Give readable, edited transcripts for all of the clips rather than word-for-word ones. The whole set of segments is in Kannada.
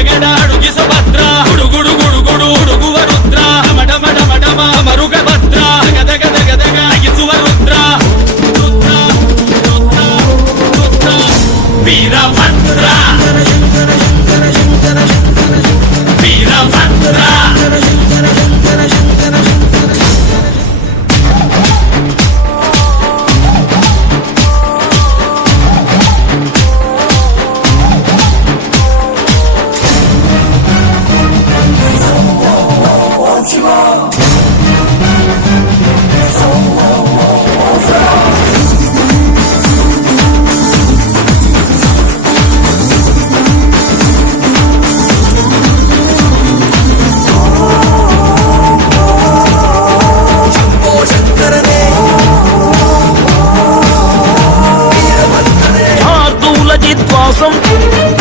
ಗಡಗಡ ಅಡುಗಿ ಸುಭದ್ರ ಗುಡುಗುಡು ಗುಡುಗುಡು ಹುಡುಗುವ ರುದ್ರ ಮಡ ಮಡ ಮಡ ಮರುಗ ಭದ್ರ ಗದಗ ಗದಗ ಅಗಿಸುವ ರುದ್ರ ರುದ್ರ ರುದ್ರ ರುದ್ರ ವೀರಭದ್ರ ವೀರಭದ್ರ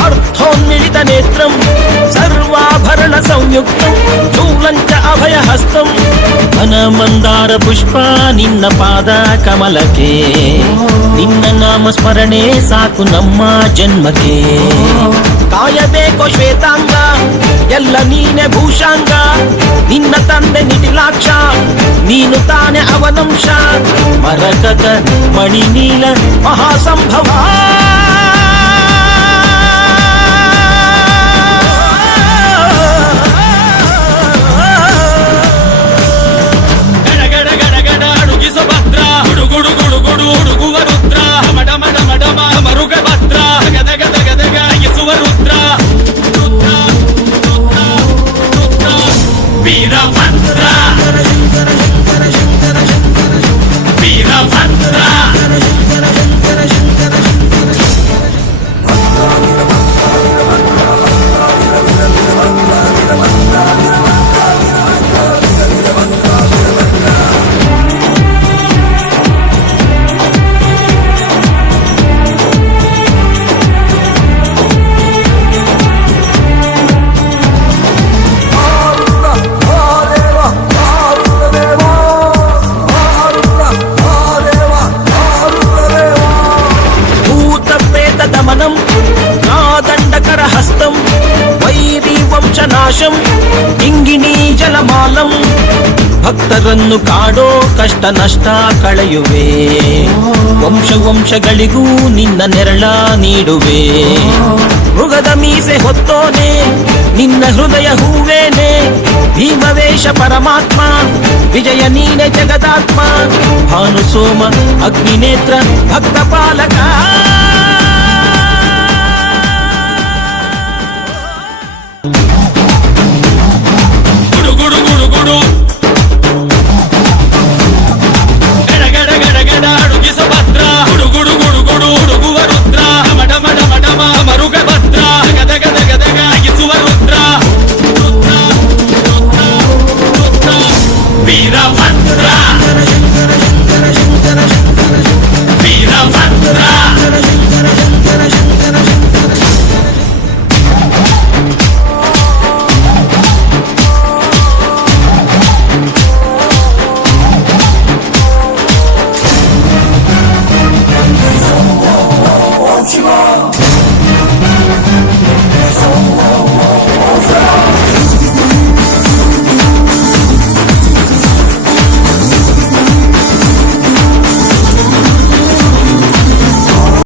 అర్థోన్మిళిత నేత్రం సర్వాభరణ సంయుక్తం చూలంచ అభయ హస్తం ఘన మందార పుష్ಪ ನಿನ್ನ ಪಾದ ಕಮಲಕ್ಕೆ ನಿನ್ನ ನಾಮ ಸ್ಮರಣೆ ಸಾಕು ನಮ್ಮ ಜನ್ಮಕ್ಕೆ ಕಾಯಬೇಕೋ ಶ್ವೇತಾಂಗ ಎಲ್ಲ ನೀನೆ ಭೂಷಾಂಗ ನಿನ್ನ ತಂದೆ ನಿಟಿಲಾಕ್ಷ ನೀನು ತಾನೆ ಅವನಂಶ ಮರಕತ ಮಣಿನೀಲ ಮಹಾಸಂಭವ ಗುಡು ಗುಡು ಗುಡು ಹುಡುಗುವ ರುದ್ರ ಮಡ ಮಡ ಮಡ ಮರುಗ ಭದ್ರ ಗದಗ ಗದಗ ಅಗಿಸುವ ರುದ್ರ ರುದ್ರ ರುದ್ರ ರುದ್ರ ವೀರಭದ್ರ ವೀರಭದ್ರ నాదండకర హస్తం వైరీ వంశనాశం ಇಂಗಿಣಿ ಜಲಮಾಲಂ ಭಕ್ತರನ್ನು ಕಾಡೋ ಕಷ್ಟ ನಷ್ಟ ಕಳೆಯುವೆ ವಂಶ ವಂಶಗಳಿಗೂ ನಿನ್ನ ನೆರಳ ನೀಡುವೆ ಮೃಗದ ಮೀಸೆ ಹೊತ್ತೋನೆ ನಿನ್ನ ಹೃದಯ ಹೂವೇನೆ ಭೀಮವೇಶ ಪರಮಾತ್ಮ ವಿಜಯ ನೀನೆ ಜಗದಾತ್ಮ ಭಾನು ಸೋಮ ಅಗ್ನಿನೇತ್ರ ಭಕ್ತ ಪಾಲಕ